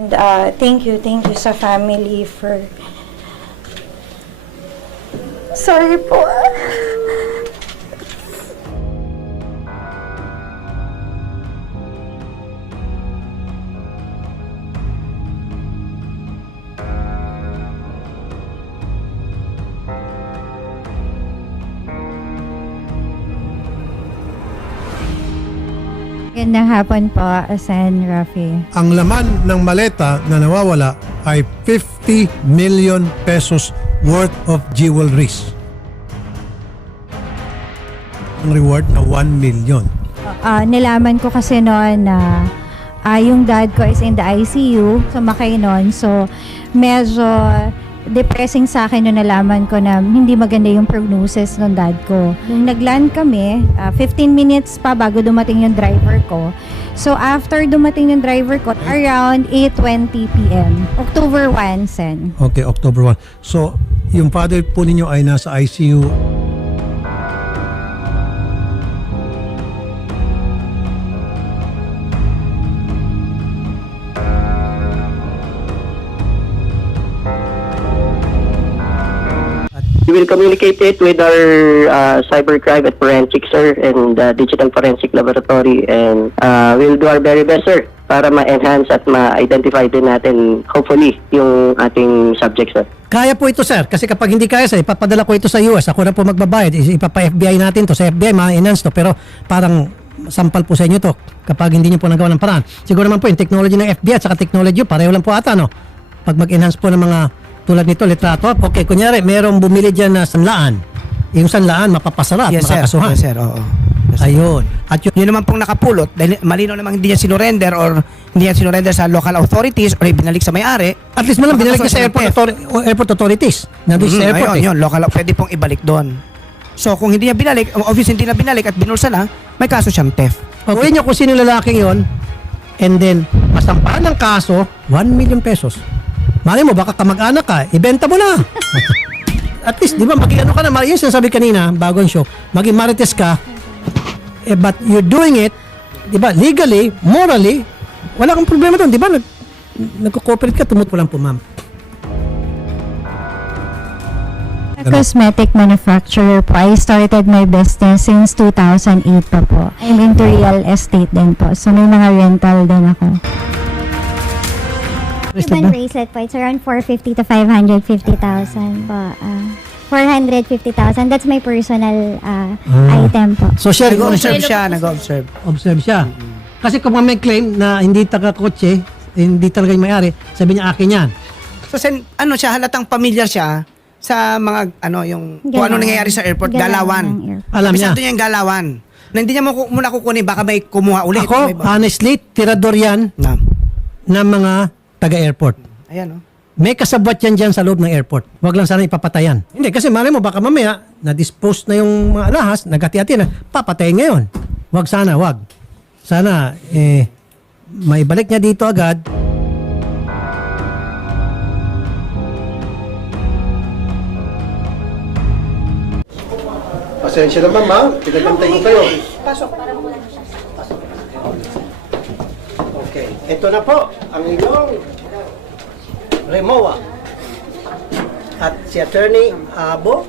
And uh, thank you, thank you sa family for... Sorry po. Magandang hapon po, Sen Rafi. Ang laman ng maleta na nawawala ay 50 million pesos worth of jewelries. Ang reward na 1 million. Ah, nilaman ko kasi noon na ah, yung dad ko is in the ICU, sumakay noon. So, medyo depressing sa akin nung nalaman ko na hindi maganda yung prognosis ng dad ko. Nung nagland kami, ah, 15 minutes pa bago dumating yung driver ko. So, after dumating yung driver ko, around 8.20 p.m. October 1, Sen. Okay, October 1. So, yung father po ninyo ay nasa ICU. We will communicate it with our uh, cybercrime and forensic, sir, and uh, digital forensic laboratory, and uh, we'll do our very best, sir, para ma-enhance at ma-identify din natin, hopefully, yung ating subject, sir. Kaya po ito sir, kasi kapag hindi kaya sir, ipapadala ko ito sa US, ako na po magbabayad, ipapa-FBI natin to, sa FBI ma-enhance to, pero parang sampal po sa inyo to kapag hindi nyo po nagawa ng paraan. Siguro naman po yung technology ng FBI at saka technology, pareho lang po ata, no? Pag mag-enhance po ng mga tulad nito, litrato, okay, kunyari, merong bumili dyan na sanlaan, yung sanlaan, mapapasara at Yes, sir. makakasuhan. Yes, sir. Oo. Yes, sir. Ayun. At yung Yun naman pong nakapulot, dahil malino namang hindi niya sinurrender or hindi niya sinurrender sa local authorities or ibinalik sa may-ari. at least man lang, binalik niya sa airport, authori- o airport authorities. Nandun sa Mhm, airport ayun, eh. yun, local, pwede pong ibalik doon. So, kung hindi niya binalik, office hindi na binalik at binulsa na, may kaso siyang theft. Okay niyo kung sino yung lalaking yon and then masampahan ng kaso, 1 million pesos. Mali mo, baka kamag-anak ka, ibenta mo na. At least, di ba, maging ano ka na, yung sinasabi kanina, bago ang show, maging marites ka, eh, but you're doing it, di ba, legally, morally, wala kang problema doon, di ba? Nag, nagko-cooperate ka, tumutpo lang po, ma'am. A cosmetic manufacturer po. I started my business since 2008 pa po. I'm into real estate din po. So, may mga rental din ako. Bracelet Ribbon ba? bracelet po. It's around 450 to 550,000 po. Ah, 450,000. That's my personal ah, Ah. item po. So, share, Nag-observe siya, nag-observe. observe siya. Kasi kung may claim na hindi taga-kotse, hindi talaga yung may-ari, sabi niya akin yan. So, sen, ano siya, halatang pamilyar siya sa mga, ano, yung, kung ano Galawan. nangyayari sa airport, Galawan galawan. ng airport. Alam niya. Bisado niya yung galawan. Na hindi niya mo muna kukunin, baka may kumuha ulit. Ako, May ba- honestly, tirador yan na. ng mga taga-airport. Ayan, oh. May kasabwat yan dyan sa loob ng airport. Huwag lang sana ipapatayan. Hindi, kasi malay mo, baka mamaya, na-dispose na yung mga alahas, nagati-ati na, papatayin ngayon. Huwag sana, huwag. Sana, eh, maibalik niya dito agad. Pasensya naman, ma'am. Pinagantay ko kayo. Okay, ito na po ang inyong Remoa. At si Attorney Abo,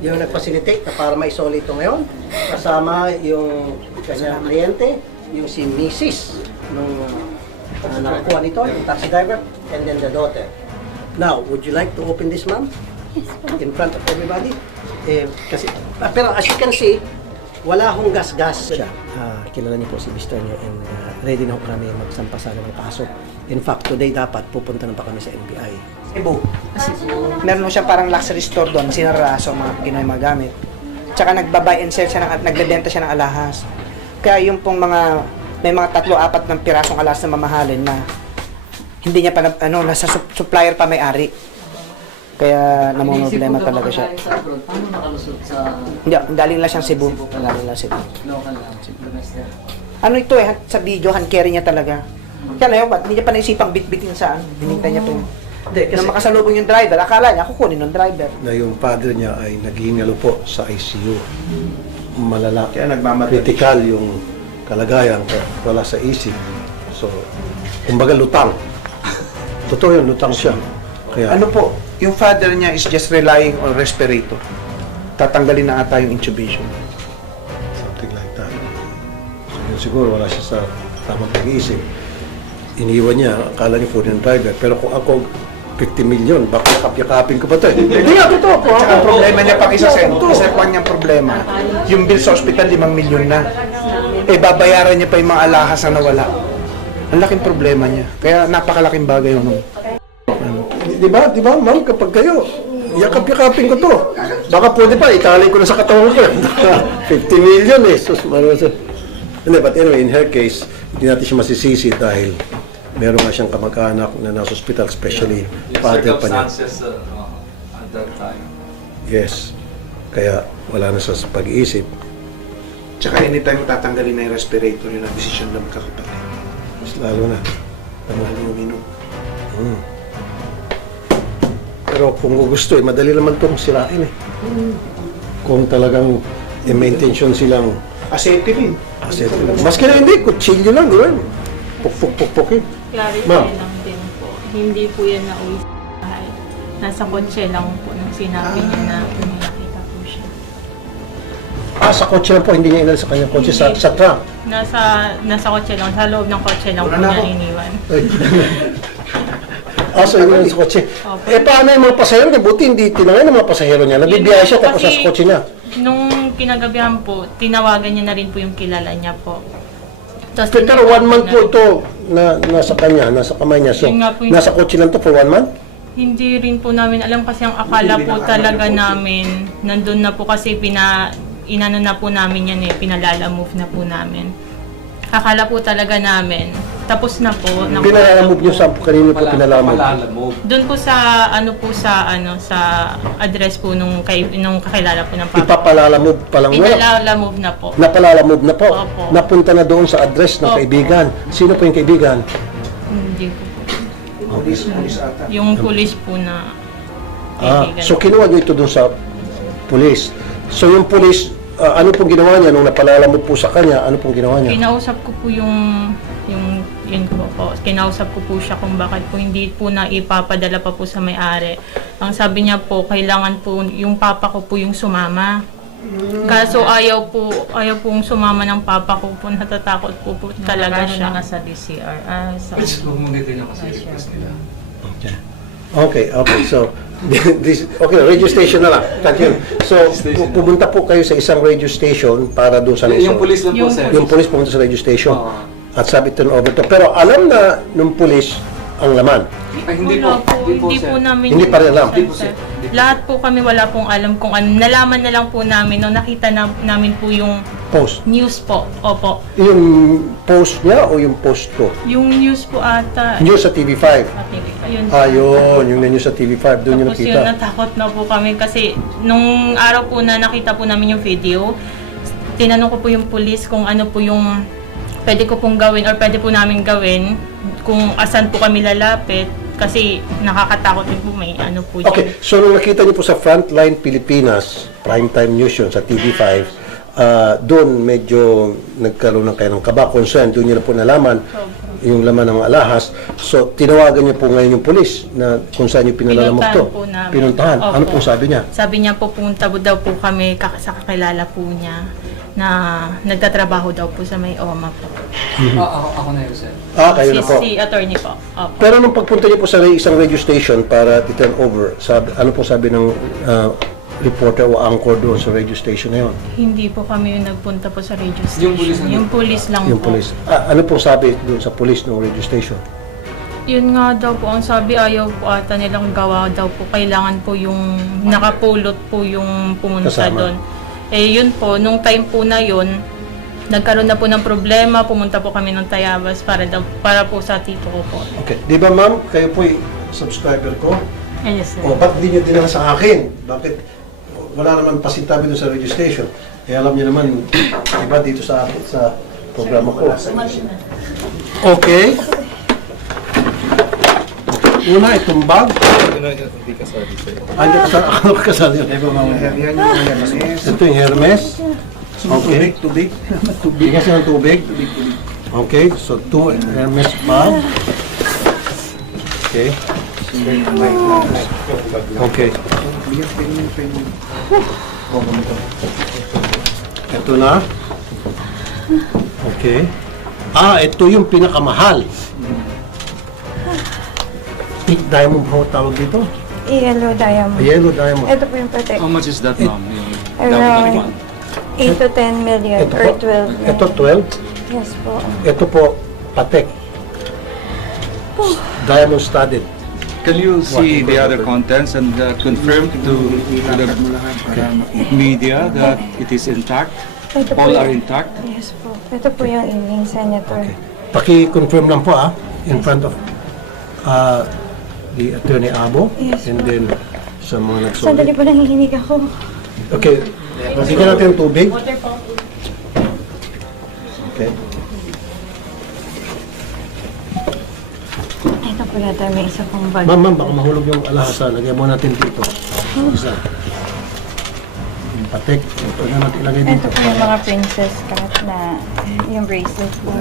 yung nag-facilitate na para maisoli ito ngayon. Kasama yung kanyang kliyente, yung si Mrs. nung uh, nakakuha nito, yung taxi driver, and then the daughter. Now, would you like to open this, ma'am? In front of everybody? Eh, kasi, ah, pero as you can see, wala hong gas-gas siya. Ah, kilala niyo po si Mr. niyo and ah, ready na ho kami magsampa sana ng kaso. In fact, today dapat pupunta na pa kami sa NBI. Cebu. Meron mo siya parang luxury store doon, sinaraso mga Pinoy mga gamit. Tsaka nagba-buy and sell siya ng, at nagbebenta siya ng alahas. Kaya yung pong mga, may mga tatlo, apat ng pirasong alahas na mamahalin na hindi niya pa, na, ano, nasa sup- supplier pa may-ari. Kaya namumroblema talaga siya. sa paano makalusot sa Hindi, galing lang siyang Cebu. Galing lang Cebu. local lang, domestic? Ano ito eh, sa video, hand carry niya talaga. Kaya na yun, ba't hindi niya pa naisipang bit-bitin saan? Binintay niya pa yun. Hindi, Nung makasalubong yung driver, akala niya kukunin ng driver. na yung father niya ay naghihingalo po sa ICU. Malala. Kaya nagmamadali. Critical yung kalagayan, kaya wala sa isip. So, kumbaga lutang. Totoo yun, lutang siya. Kaya, Ano po, yung father niya is just relying on respirator. Tatanggalin na ata yung intubation. something like that. So, yun siguro wala siya sa tamang pag-iisip. Iniwan niya, akala niya food and driver. Pero kung ako, 50 million, baka yakap-yakapin ko ba ito eh? Hindi nga, totoo po. Ang problema niya pang isa sen, isa pa niyang problema, yung bill sa ospital, 5 milyon na. Eh, babayaran niya pa yung mga alahas na nawala. Ang laking problema niya. Kaya napakalaking bagay yun. Di ba, di ba, ma'am, kapag kayo, yakap-yakapin ko to. Baka pwede pa, itali ko na sa katawan ko. 50 million eh. Sus, marosa. Hindi, but anyway, in her case, hindi natin siya masisisi dahil meron nga siyang kamag-anak na nasa hospital, especially Yung father pa niya. circumstances uh, uh, at that time. Yes. Kaya wala na sa pag-iisip. Tsaka anytime tatanggalin na yung respirator, yun ang desisyon ng magkakapatid. Mas lalo na. Lalo uminom. Pero kung gusto eh, madali naman itong sirain eh. Kung talagang eh, may intention silang Acetylene. asset. Maski na hindi, kutsilyo lang, di ba? Puk-puk-puk-pukin. Clarify Ma'am. lang din po. Hindi po yan nauwi sa bahay. Nasa kotse lang po nung sinabi niya na may nakita po siya. Ah, sa kotse lang po, hindi niya inal sa kanyang kotse, sa, sa trunk. Nasa, nasa kotse lang, sa loob ng kotse lang Wala po na niya ako. iniwan. ah, so yun sa kotse. Opo. Eh, paano yung mga pasahero niya? Buti hindi tinangay ng mga pasahero niya. Nabibiyahe siya tapos Kasi- sa kotse niya. Nung kinagabihan po, tinawagan niya na rin po yung kilala niya po. Tapos Pero, pero one month po na- ito na nasa kanya, nasa kamay niya. So, Yun nga po yung- nasa kotse lang to for one month? Hindi rin po namin alam kasi ang akala po talaga namin, nandun na po kasi pina, inano na po namin yan eh, pinalala move na po namin. Akala po talaga namin, tapos na po. na- Pinalalamove niyo sa kanino po pinalamove? Doon po sa ano po sa ano sa address po nung kay nung kakilala po ng papa. Ipapalalamove pa lang wala. Pinalala move na po. Napalalamove na po. Opo. Napunta na doon sa address ng Opo. kaibigan. Sino po yung kaibigan? Hindi po. Police, police ata. Yung police po na Ah, kaibigan. so kinuha niyo ito doon sa police. So yung police, ah, ano pong ginawa niya nung napalalamove po sa kanya? Ano pong ginawa niya? Kinausap ko po yung yung yun po po. Kinausap ko po siya kung bakit po hindi po na ipapadala pa po sa may-ari. Ang sabi niya po, kailangan po yung papa ko po yung sumama. Kaso ayaw po, ayaw pong sumama ng papa ko po, natatakot po, po talaga siya. sa DCR. Ah, sa... Which huwag mong ganyan kasi request nila. Okay, okay. So, this, okay, radio station na lang. Thank you. So, pu- pumunta po kayo sa isang radio station para doon sa Yung police lang po, Yung- sir. Yung police pumunta sa radio station. Oo. At sabi turn over to. Pero alam na nung police ang laman. Ay, hindi po. Hindi po, hindi sir. po namin Hindi pa rin alam. sir. Hindi po, sir. Lahat po kami wala pong alam kung ano. Nalaman na lang po namin no nakita na, namin po yung Post. news po. Opo. Yung post niya o yung post ko? Yung news po ata. News sa TV5. Ayun. Ayun, yung news sa TV5. Doon yung Tapos yun, nakita. natakot na po kami kasi nung araw po na nakita po namin yung video, tinanong ko po yung police kung ano po yung pwede ko pong gawin or pwede po namin gawin kung asan po kami lalapit kasi nakakatakot din po may ano po dyan. Okay, so nung nakita niyo po sa Frontline Pilipinas, primetime news yun sa TV5, ah, doon medyo nagkaroon ng kayo ng kaba, concern, doon niyo na po nalaman yung laman ng alahas. So, tinawagan niyo po ngayon yung polis na kung saan niyo Pinuntahan to. po namin. Pinuntahan. Ano Opo. pong sabi niya? Sabi niya po pumunta po daw po kami kak- sa kakilala po niya na nagtatrabaho daw po sa may OMA po. Ah, ako, ako na yun, sir. Ah, kayo si, na po. si attorney po. Opo. Pero nung pagpunta niyo po sa isang radio station para i-turn over, sabi, ano po sabi ng ah, reporter o anchor doon sa radio station na yun? Hindi po kami yung nagpunta po sa radio station. Yung police na- Yung police lang Yung po. police. Ah, ano pong sabi doon sa police ng radio station? Yun nga daw po, ang sabi ayaw po ata nilang gawa daw po. Kailangan po yung nakapulot po yung pumunta Kasama. doon. Eh yun po, nung time po na yun, nagkaroon na po ng problema, pumunta po kami ng Tayabas para daw, para po sa tito ko po. Okay. Di ba ma'am, kayo po subscriber ko? Yes, sir. O, ba't di nyo dinala sa akin? Bakit wala naman pasintabi doon sa radio station? Eh, alam niyo naman, iba dito sa akin, sa programa ko. Okay. Una, itong bag. Hindi ka sorry, sir. Ah, hindi kasali. Ano kasali. Ito yung Hermes. Okay. Tubig. Bigyan siya ng tubig. Okay, so two Hermes bag. Okay. Okay. Ito na. Okay. Ah, ito yung pinakamahal. Pink diamond po tawag dito. Yellow diamond. Yellow diamond. Ito po yung protect. How much is that, ma'am? Yung Around 8 to 10 million Ito or po, 12 million. ito 12. Yes po. Ito po, patek. Diamond studded. Can you see the other contents and uh, confirm to, to the media that it is intact? Ito po All are intact? Yes po. Ito po yung evening senator. Paki-confirm lang po ah, in front of uh, the Attorney Abo Yes, and then sa mga Sandali nagsulit. po nanginginig ako. Okay, bigyan natin ng tubig. Okay. Ito po yata may isa pong bag. Ma'am, ma'am, baka mahulog yung alahasa. Lagyan mo natin dito. Isa. Yung patek. Ito na natin ilagay Ito dito. po yung mga princess cat na yung bracelet po.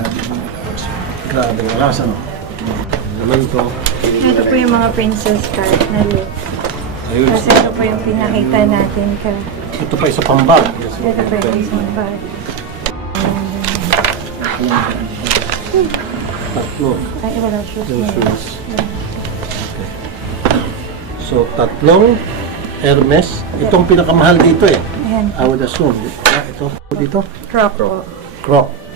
Grabe, ang alahasa, no? Naman to. Ito po yung mga princess cat na lip. Ayun. Kasi ito po yung pinakita natin ka. Ito pa isa pang bag. Ito po yung isang bag. Tatlo. Ay, wala shoes Yung shoes. So, tatlong Hermes. Itong pinakamahal dito eh. Ayan. I would assume. Ah, ito dito. Croc po. Croc.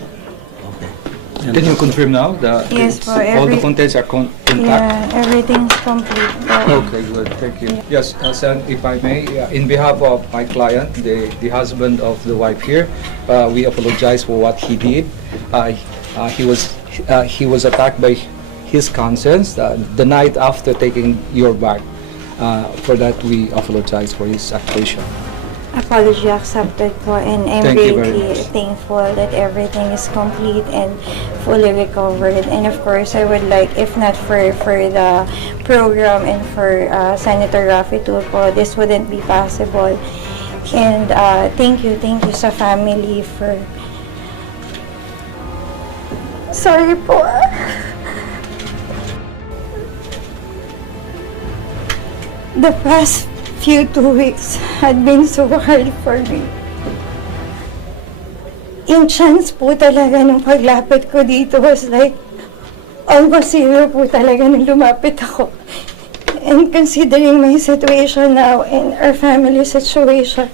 Can you confirm now that Yes, it's- for all the every- contents are con- intact? Yeah, everything's complete. Okay, good. Thank you. Yes, uh, Sen, if I may, uh, in behalf of my client, the, the husband of the wife here, uh, we apologize for what he did. Uh, uh, he was uh, he was attacked by his conscience uh, the night after taking your bag. Uh, for that, we apologize for his accusation. Apology accepted po and I'm Thank you very really much. thankful that everything is complete and fully recovered. And of course, I would like, if not for, for the program and for uh, Senator Rafi Tulfo, this wouldn't be possible. And uh, thank you, thank you sa family for... Sorry po. The past few two weeks had been so hard for me. Yung chance po talaga nung paglapit ko dito was like almost zero po talaga nung lumapit ako. And considering my situation now and our family situation,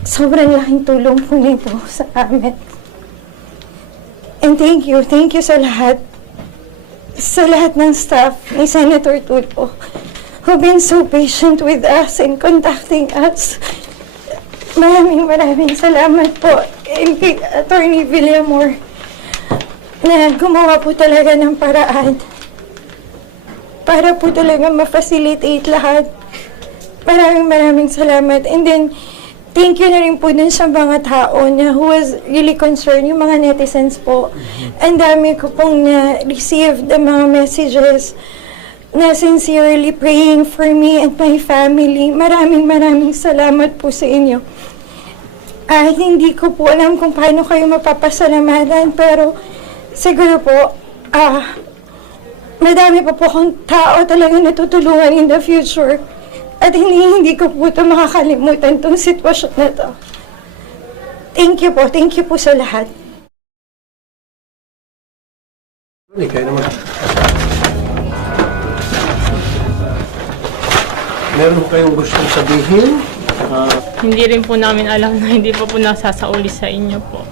sobrang laking tulong po nito sa amin. And thank you, thank you sa lahat, sa lahat ng staff ni Senator Tulfo who've been so patient with us and contacting us. Maraming maraming salamat po and kay Attorney Villamor na gumawa po talaga ng paraan para po talaga ma-facilitate lahat. Maraming maraming salamat. And then, thank you na rin po dun sa mga tao na who was really concerned, yung mga netizens po. Ang dami ko pong na-receive the mga messages na sincerely praying for me and my family. Maraming maraming salamat po sa inyo. Ah, hindi ko po alam kung paano kayo mapapasalamatan, pero siguro po, ah, madami pa po akong tao talaga natutulungan in the future. At hindi, hindi ko po ito makakalimutan tong sitwasyon na to. Thank you po. Thank you po sa lahat. Hindi, kayo naman. Meron po kayong gustong sabihin? Ah, Hindi rin po namin alam na hindi pa po nasasauli sa inyo po.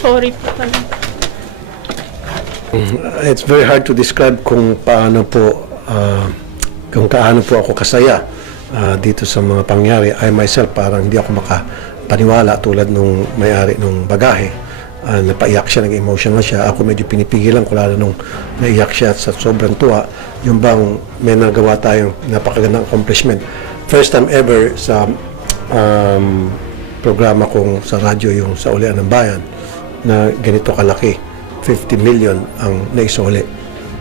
Sorry po talaga. it's very hard to describe kung paano po ah, kung kaano po ako kasaya ah, dito sa mga pangyari. I myself parang hindi ako makapaniwala tulad nung may-ari nung bagahe. Ah, napaiyak siya, nag-emotional siya. Ako medyo pinipigilan ko lalo nung naiyak siya sa sobrang tuwa. Yung bang may nagawa tayong napakagandang accomplishment. First time ever sa um, programa kong sa radyo yung sa Ulian ng Bayan na ganito kalaki. 50 million ang naisuli